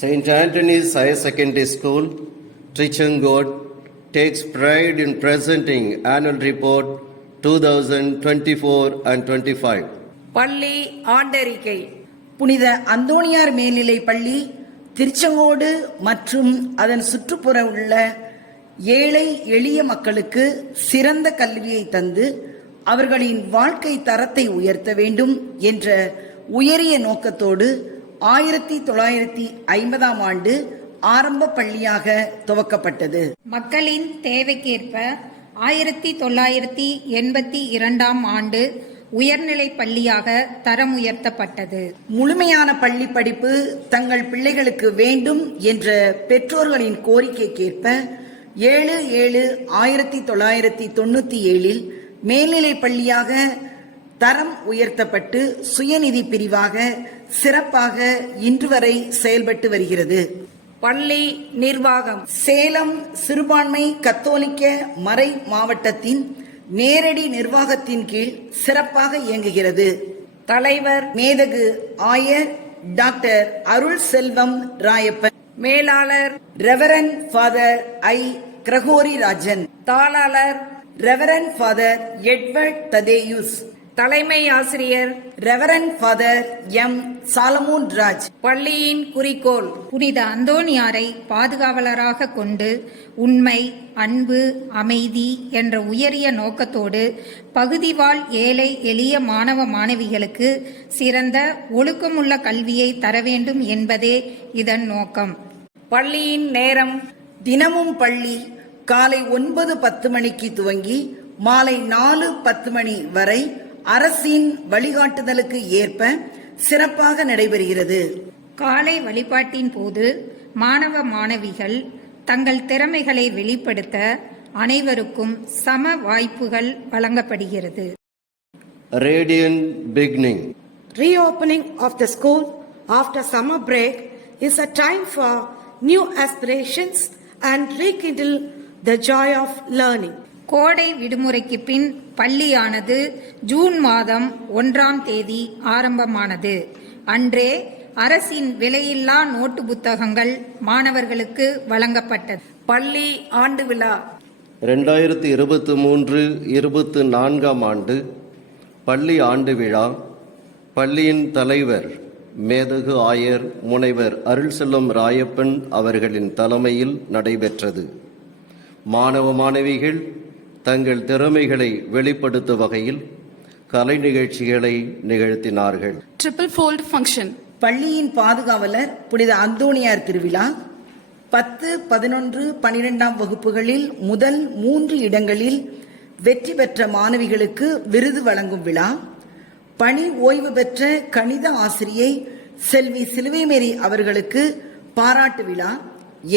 St. Anthony's Higher Secondary School, Trichangod, takes pride in presenting annual report 2024 and 25. பள்ளி ஆண்டறிக்கை. புனித அந்தோணியார் மேல்நிலை பள்ளி திருச்செங்கோடு மற்றும் அதன் சுற்றுப்புற உள்ள ஏழை எளிய மக்களுக்கு சிறந்த கல்வியை தந்து அவர்களின் வாழ்க்கை தரத்தை உயர்த்த வேண்டும் என்ற உயரிய நோக்கத்தோடு 1950 ஆண்டு ஆரம்ப பள்ளியாக துவக்கப்பட்டது. மக்களின் தேவைக்கேற்ப 1982 ஆண்டு உயர்நிலை பள்ளியாக தரம் உயர்த்தப்பட்டது. முழுமையான பள்ளி படிப்பு தங்கள் பிள்ளைகளுக்கு வேண்டும் என்ற பெற்றோர்களின் கோரிக்கைக்கேற்ப 7/7/1997 மேல்நிலை பள்ளியாக தரம் உயர்த்தப்பட்டு சுயநிதி பிரிவாக சிறப்பாக இன்று வரை செயல்பட்டு வருகிறது. பள்ளி நிர்வாகம். சேலம் சிறுபான்மை கத்தோலிக்க மறை மாவட்டத்தின் நேரடி நிர்வாகத்தின் கீழ் சிறப்பாக இயங்குகிறது. தலைவர் மேதகு ஆயர் டாக்டர் அருள் செல்வம் ராயப்பன். மேலாளர் reverend father I Gregory Rajan. தாளாளர் ரெவரன் ஃபாதர் எட்வர்ட் ததேயுஸ். தலைமை ஆசிரியர் reverend father M Solomon Raj. பள்ளியின் குறிக்கோள். புனித அந்தோணியாரை பாதுகாவலராக கொண்டு உண்மை, அன்பு, அமைதி என்ற உயரிய நோக்கத்தோடு பகுதிவாழ் ஏழை எளிய மாணவ மாணவிகளுக்கு சிறந்த ஒழுக்கமுள்ள கல்வியை தர வேண்டும் என்பதே இதன் நோக்கம். பள்ளியின் நேரம். தினமும் பள்ளி காலை 9:10 மணிக்கு துவங்கி மாலை 4:10 மணி வரை அரசின் வழிகாட்டுதலுக்கு ஏற்ப சிறப்பாக நடைபெறுகிறது. காலை வழிபாட்டின் போது மாணவ மாணவிகள் தங்கள் திறமைகளை வெளிப்படுத்த அனைவருக்கும் சம வாய்ப்புகள் வழங்கப்படுகிறது. Radiant beginning. Reopening of the school after summer break is a time for new aspirations and rekindle the joy of learning. கோடை விடுமுறைக்கு பின் பள்ளியானது ஜூன் மாதம் 1 ஆரம்பமானது. அன்றே அரசின் விலையில்லா நோட்டு புத்தகங்கள் மாணவர்களுக்கு வழங்கப்பட்டது. பள்ளி ஆண்டு விழா. 2023-24 ஆண்டு பள்ளி ஆண்டு விழா பள்ளியின் தலைவர் மேதகு ஆயர் முனைவர் அருள் செல்வம் ராயப்பன் அவர்களின் தலைமையில் நடைபெற்றது. மாணவ மாணவிகள் தங்கள் திறமைகளை வெளிப்படுத்தும் வகையில் கலை நிகழ்ச்சிகளை நிகழ்த்தினார்கள். Triple fold function. பள்ளியின் பாதுகாவலர் புனித அந்தோணியார் திருவிழா 10, 11, 12 வகுப்புகளில் முதல் 3 இடங்களில் வெற்றி பெற்ற மாணவிகளுக்கு விருது வழங்கும் விழா. பணி ஓய்வு பெற்ற கணித ஆசிரியை செல்வி சிலுவைமேரி அவர்களுக்கு பாராட்டு விழா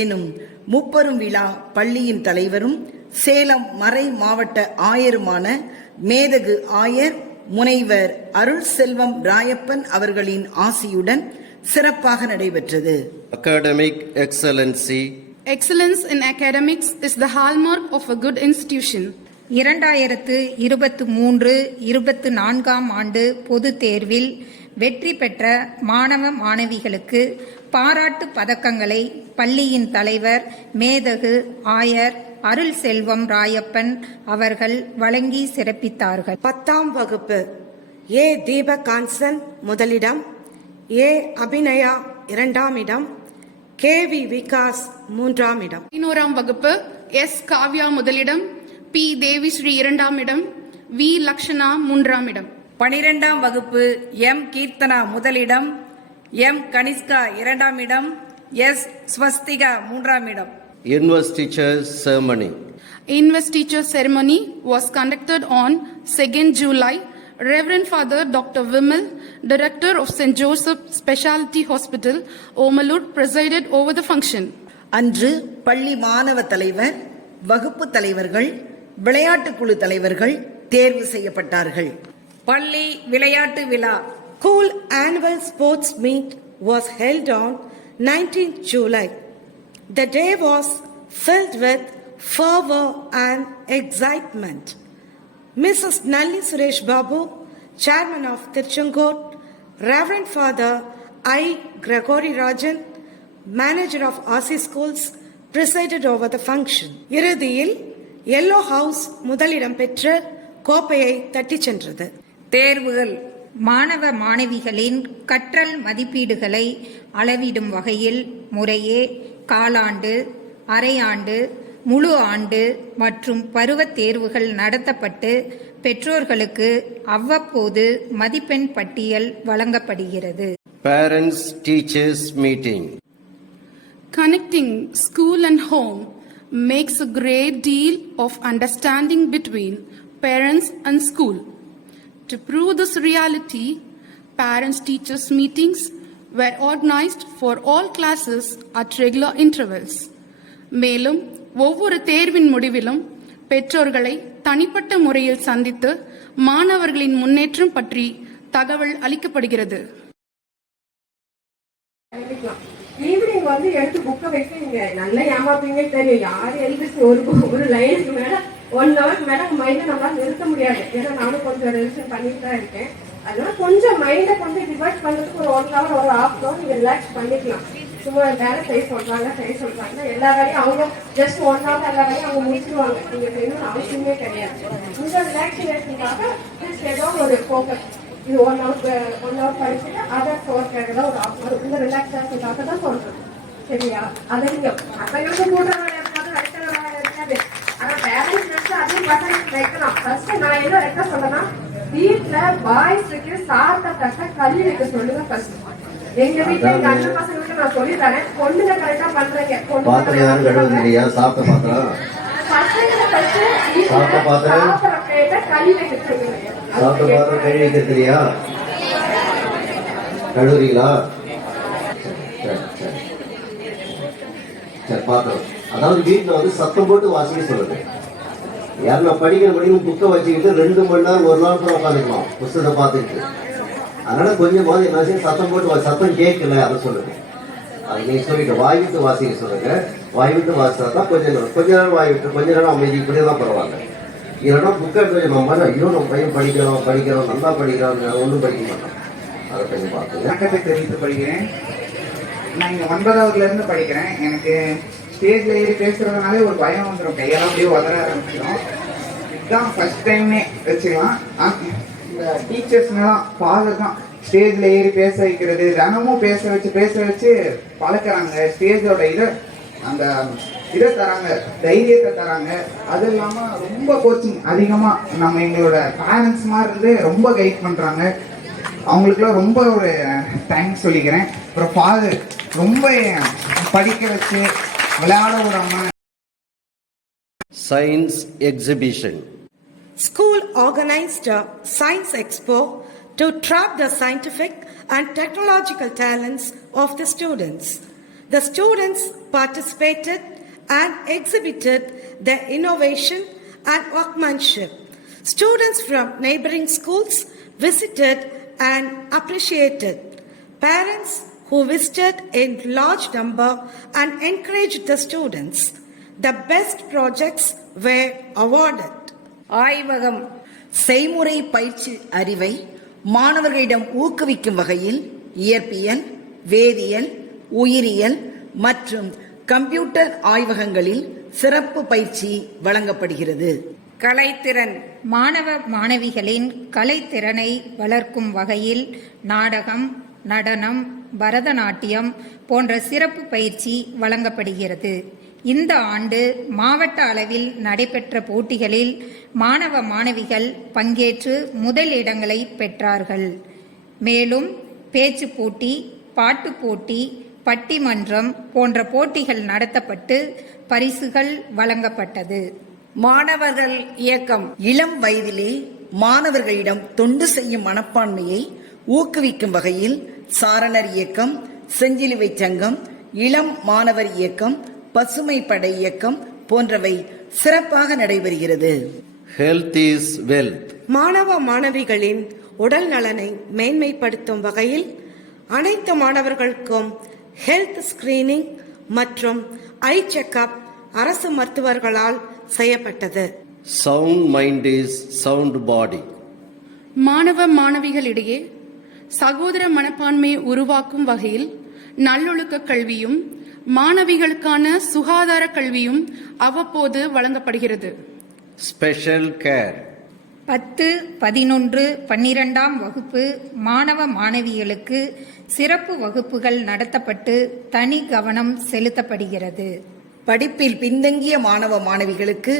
எனும் முப்பெரும் விழா பள்ளியின் தலைவரும் சேலம் மறை மாவட்ட ஆயருமான மேதகு ஆயர் முனைவர் அருள் செல்வம் ராயப்பன் அவர்களின் ஆசியுடன் சிறப்பாக நடைபெற்றது. Academic excellency. Excellence in academics is the hallmark of a good institution. 2023-24 ஆண்டு பொதுத் தேர்வில் வெற்றி பெற்ற மாணவ மாணவிகளுக்கு பாராட்டு பதக்கங்களை பள்ளியின் தலைவர் மேதகு ஆயர் அருள் செல்வம் ராயப்பன் அவர்கள் வழங்கி சிறப்பித்தார்கள். 10ஆம் வகுப்பு ஏ தீபகான்சன் முதலிடம், ஏ அபிநயா 2ஆம் இடம், கே வி விகாஸ் 3ஆம் இடம். 11ஆம் வகுப்பு எஸ் காவ்யா முதலிடம், பி தேவிஸ்ரீ 2ஆம் இடம், வி லக்ஷனா 3ஆம் இடம். 12ஆம் வகுப்பு எம் கீர்த்தனா முதலிடம், எம் கனிஷ்கா 2ஆம் இடம், எஸ் ஸ்வஸ்திகா 3ஆம் இடம். Investiture ceremony. Investiture ceremony was conducted on 2nd July. Reverend Father Dr. Vimal, Director of St. Joseph Specialty Hospital, Omalur, presided over the function. அன்று பள்ளி மாணவ தலைவர், வகுப்பு தலைவர்கள், விளையாட்டு குழு தலைவர்கள் தேர்வு செய்யப்பட்டார்கள். பள்ளி விளையாட்டு விழா. School annual sports meet was held on 19th July. The day was filled with fervor and excitement. Mrs. Nalli Suresh Babu, Chairman of Tiruchengood, Reverend Father I. Gregory Rajan, manager of RC Schools, presided over the function. இறுதியில் yellow house முதலிடம் பெற்று கோப்பையை தட்டிச் சென்றது. தேர்வுகள் மாணவ மாணவிகளின் கற்றல் மதிப்பீடுகளை அளவிடும் வகையில் முறையே காலாண்டு, அரையாண்டு, முழு ஆண்டு மற்றும் பருவத் தேர்வுகள் நடத்தப்பட்டு பெற்றோர்களுக்கு அவ்வப்போது மதிப்பெண் பட்டியல் வழங்கப்படுகிறது. Parents Teachers Meeting. Connecting school and home makes a great deal of understanding between parents and school. To prove this reality, parents-teachers meetings were organized for all classes at regular intervals. மேலும் ஒவ்வொரு தேர்வின் முடிவிலும் பெற்றோர்களை தனிப்பட்ட முறையில் சந்தித்து மாணவர்களின் முன்னேற்றம் பற்றி தகவல் அளிக்கப்படுகிறது. ஈவினிங் வந்து எடுத்து புக்கை வச்சு நீங்க நல்லா ஏமாப்பீங்கன்னு தெரியும். யாரு எழுதிச்சு ஒரு லைனுக்கு மேல 1 ஹவருக்கு மேல மைண்டை நம்மளால நிறுத்த முடியாது. ஏன்னா நானும் கொஞ்சம் ரெவிஷன் பண்ணிட்டு தான் இருக்கேன். அதனால கொஞ்சம் மைண்டை கொஞ்சம் டிவைட் பண்ணுறதுக்கு ஒரு 1 ஹவர் ஒரு ஹாஃப் ஹவர் நீங்க ரிலாக்ஸ் பண்ணிக்கலாம். சும்மா வேலை செய்ய சொல்றாங்க எல்லா வேலையும் அவங்க ஜஸ்ட் 1 ஹவர் எல்லா வேலையும் அவங்க முடிச்சிருவாங்க. நீங்க செய்யணும்னு அவசியமே கிடையாது. இந்த ரிலாக்ஸேஷனுக்காக ஜஸ்ட் ஏதோ ஒரு ஃபோக்கஸ், இது 1 ஹவர் படிச்சுட்டு அதர் ஃபோர்க்காக தான் ஒரு ஹாஃப் ஹவர் இந்த ரிலாக்ஸேஷனுக்காக தான் சொல்றேன். சரியா? அதை நீங்க பசங்களுக்கு கூடுற வேலை இருக்காது, வைக்கிற வேலை இருக்காது. ஆனா பேரண்ட்ஸ் வச்சு அதையும் பசங்களுக்கு வைக்கலாம். ஃபர்ஸ்ட் நான் என்ன வைக்க சொல்றேன்னா, வீட்டுல பாய்ஸுக்கு சாப்பிட்ட தட்ட கழுவி வைக்க சொல்லுங்க ஃபர்ஸ்ட். எங்க வீட்டுல எங்க அண்ணன் பசங்களுக்கு நான் சொல்லி தரேன். பொண்ணுங்க கரெக்டா பண்றீங்க. பசங்களை வச்சு சாப்பிட்ற பிளேட்டை கழுவி வைக்க சொல்லுங்க. அதாவது வீட்டுல வந்து சத்தம் போட்டு வாசிக்க சொல்லுங்க. யாருன்னா படிக்கிற புக்கை வச்சுக்கிட்டு 2 மணி நேரம் ஒரு நாள் கூட உட்காந்துக்கலாம் புத்தகத்தை பார்த்துக்கிட்டு. அதனால கொஞ்சம் என்ன சத்தம் போட்டு சத்தம் கேட்கல அதை சொல்லுங்க. அது நீங்க சொல்லிட்டு வாய் விட்டு வாசிக்க சொல்லுங்க. வாய் விட்டு வாசித்தா கொஞ்ச நேரம் வாய் விட்டு கொஞ்ச நேரம் அமைதி இப்படிதான் பரவாயில்ல. இல்லைன்னா புக்கை எடுத்து நம்ம ஐயோ நம்ம பையன் படிக்கிறோம் நல்லா படிக்கிறாங்க, ஒன்றும் படிக்க மாட்டோம். அதை கொஞ்சம் பார்த்துங்க. வணக்கத்தை தெரிவித்து படிக்கிறேன். நான் இங்கே 9வதுல இருந்து படிக்கிறேன். எனக்கு ஸ்டேஜில் ஏறி பேசுறதுனாலே ஒரு பயம் வந்துடும், கையெல்லாம் அப்படியே உதற ஆரம்பிச்சிடும். இதுதான் ஃபர்ஸ்ட் டைமே வச்சுக்கலாம். இந்த டீச்சர்ஸ்லாம் ஃபாதர் தான் ஸ்டேஜில் ஏறி பேச வைக்கிறது, தினமும் பேச வச்சு பழக்கிறாங்க. ஸ்டேஜோட அந்த இதை தராங்க, தைரியத்தை தராங்க. அது இல்லாமல் ரொம்ப கோச்சிங் அதிகமாக நம்ம எங்களோட பேரண்ட்ஸ் மாதிரி இருந்து ரொம்ப கைட் பண்ணுறாங்க. அவங்களுக்குலாம் ரொம்ப ஒரு தேங்க்ஸ் சொல்லிக்கிறேன். அப்புறம் ஃபாதர் ரொம்ப படிக்க வச்சு விளையாட விடாம. Science Exhibition. School organized a science expo to trap the scientific and technological talents of the students. The students participated and exhibited their innovation and workmanship. Students from neighboring schools visited and appreciated. Parents who visited in large number and encouraged the students. The best projects were awarded. ஆய்வகம் செய்முறை பயிற்சி அறிவை மாணவர்களிடம் ஊக்குவிக்கும் வகையில் இயற்பியல், வேதியியல், உயிரியல் மற்றும் கம்ப்யூட்டர் ஆய்வகங்களில் சிறப்பு பயிற்சி வழங்கப்படுகிறது. கலைத்திறன் மாணவ மாணவிகளின் கலைத்திறனை வளர்க்கும் வகையில் நாடகம், நடனம், பரதநாட்டியம் போன்ற சிறப்பு பயிற்சி வழங்கப்படுகிறது. இந்த ஆண்டு மாவட்ட அளவில் நடைபெற்ற போட்டிகளில் மாணவ மாணவிகள் பங்கேற்று முதல் இடங்களை பெற்றார்கள். மேலும் பேச்சு போட்டி, பாட்டு போட்டி, பட்டிமன்றம் போன்ற போட்டிகள் நடத்தப்பட்டு பரிசுகள் வழங்கப்பட்டது. மாணவர்கள் இயக்கம் இளம் வயதிலே மாணவர்களிடம் தொண்டு செய்யும் மனப்பான்மையை ஊக்குவிக்கும் வகையில் சாரணர் இயக்கம், செஞ்சிலுவை சங்கம், இளம் மாணவர் இயக்கம், பசுமை படை இயக்கம் போன்றவை சிறப்பாக நடைபெறுகிறது. Health is wealth. மாணவ மாணவிகளின் உடல் நலனை மேன்மைப்படுத்தும் வகையில் அனைத்து மாணவர்களுக்கும் ஹெல்த் ஸ்கிரீனிங் மற்றும் ஐ செக்அப் அரசு மருத்துவர்களால் செய்யப்பட்டது. Sound mind is sound body. மாணவ மாணவிகளிடையே சகோதர மனப்பான்மையை உருவாக்கும் வகையில் நல்லொழுக்க கல்வியும் மாணவிகளுக்கான சுகாதார கல்வியும் அவ்வப்போது வழங்கப்படுகிறது. Special care. 10, 11, 12ஆம் வகுப்பு மாணவ மாணவிகளுக்கு சிறப்பு வகுப்புகள் நடத்தப்பட்டு தனி கவனம் செலுத்தப்படுகிறது. படிப்பில் பின்தங்கிய மாணவ மாணவிகளுக்கு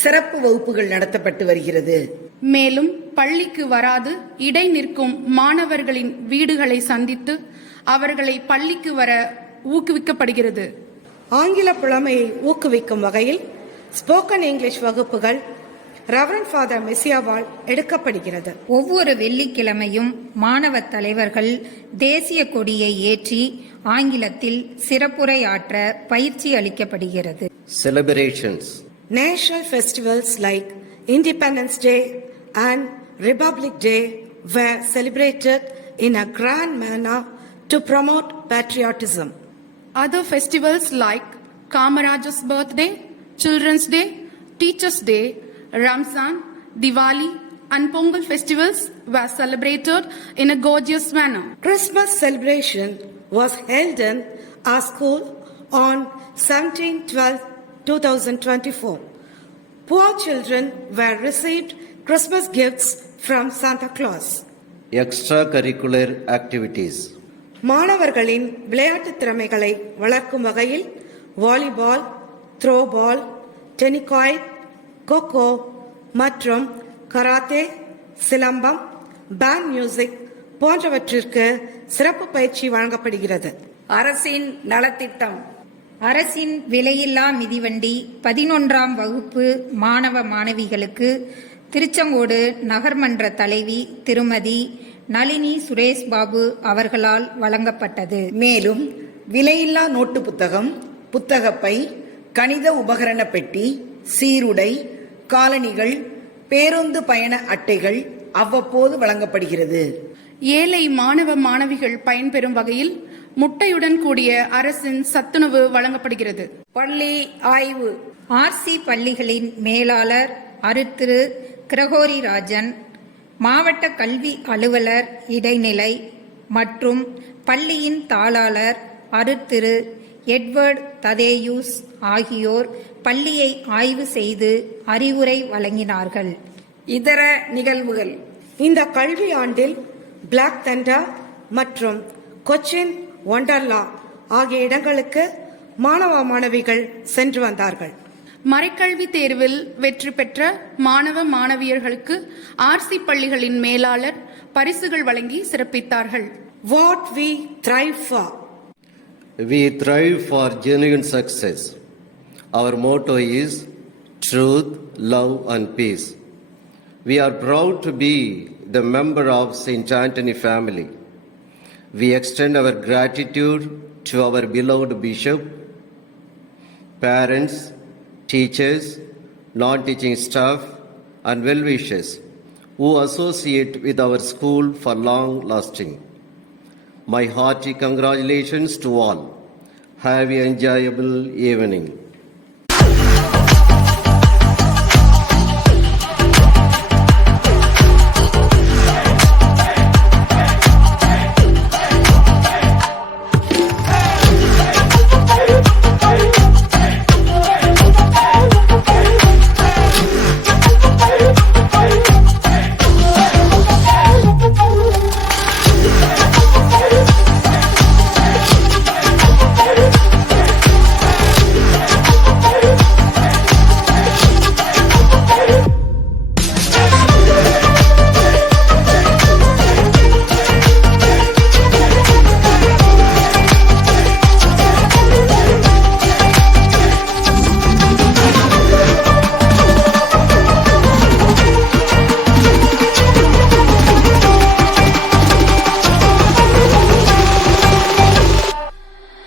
சிறப்பு வகுப்புகள் நடத்தப்பட்டு வருகிறது. மேலும் பள்ளிக்கு வராது இடை நிற்கும் மாணவர்களின் வீடுகளை சந்தித்து அவர்களை பள்ளிக்கு வர ஊக்குவிக்கப்படுகிறது. ஆங்கில புலமையை ஊக்குவிக்கும் வகையில் ஸ்போக்கன் இங்கிலீஷ் வகுப்புகள் ரெவரண்ட் ஃபாதர் மெசியாவால் எடுக்கப்படுகிறது. ஒவ்வொரு வெள்ளிக்கிழமையும் மாணவ தலைவர்கள் தேசிய கொடியை ஏற்றி ஆங்கிலத்தில் சிறப்புரையாற்ற பயிற்சி அளிக்கப்படுகிறது. Celebrations. National festivals like Independence Day and Republic Day were celebrated in a grand manner to promote patriotism. Other festivals like Kamaraj's birthday, Children's Day, Teachers' Day, Ramzan, Diwali and Pongal festivals were celebrated in a gorgeous manner. Christmas celebration was held in our school on 17/12/2024. Poor children were received Christmas gifts from Santa Claus. Extracurricular activities. மாணவர்களின் விளையாட்டு திறமைகளை வளர்க்கும் வகையில் volleyball, throwball, டென்னிகாய்ட், kho kho மற்றும் karate, silambam, pant music போன்றவற்றிற்கு சிறப்பு பயிற்சி வழங்கப்படுகிறது. அரசின் நலத்திட்டம். அரசின் விலையில்லா மிதிவண்டி 11ஆம் வகுப்பு மாணவ மாணவிகளுக்கு திருச்செங்கோடு நகர்மன்ற தலைவி திருமதி நளினி சுரேஷ் பாபு அவர்களால் வழங்கப்பட்டது. மேலும் விலையில்லா நோட்டு புத்தகம், புத்தகப்பை, கணித உபகரண பெட்டி, சீருடை, காலணிகள், பேருந்து பயண அட்டைகள் அவ்வப்போது வழங்கப்படுகிறது. ஏழை மாணவ மாணவிகள் பயன்பெறும் வகையில் முட்டையுடன் கூடிய அரசின் சத்துணவு வழங்கப்படுகிறது. பள்ளி ஆய்வு. ஆர்சி பள்ளிகளின் மேலாளர் அருத்திரு கிரகோரி ராஜன், மாவட்ட கல்வி அலுவலர் இடைநிலை மற்றும் பள்ளியின் தாளாளர் அருத்திரு எட்வர்ட் ததேயூஸ் ஆகியோர் பள்ளியை ஆய்வு செய்து அறிவுரை வழங்கினார்கள். இதர நிகழ்வுகள். இந்த கல்வி ஆண்டில் பிளாக் தண்டர் மற்றும் கொச்சின் ஒண்டர்லா ஆகிய இடங்களுக்கு மாணவ மாணவிகள் சென்று வந்தார்கள். மறைக்கல்வி தேர்வில் வெற்றி பெற்ற மாணவ மாணவியர்களுக்கு ஆர்சி பள்ளிகளின் மேலாளர் பரிசுகள் வழங்கி சிறப்பித்தார்கள். What we thrive for. We thrive for genuine success. Our motto is truth, love and peace. We are proud to be the member of St. Anthony family. We extend our gratitude to our beloved bishop, parents, teachers, non-teaching staff and well-wishers who associate with our school for long lasting. My hearty congratulations to all. Have an enjoyable evening.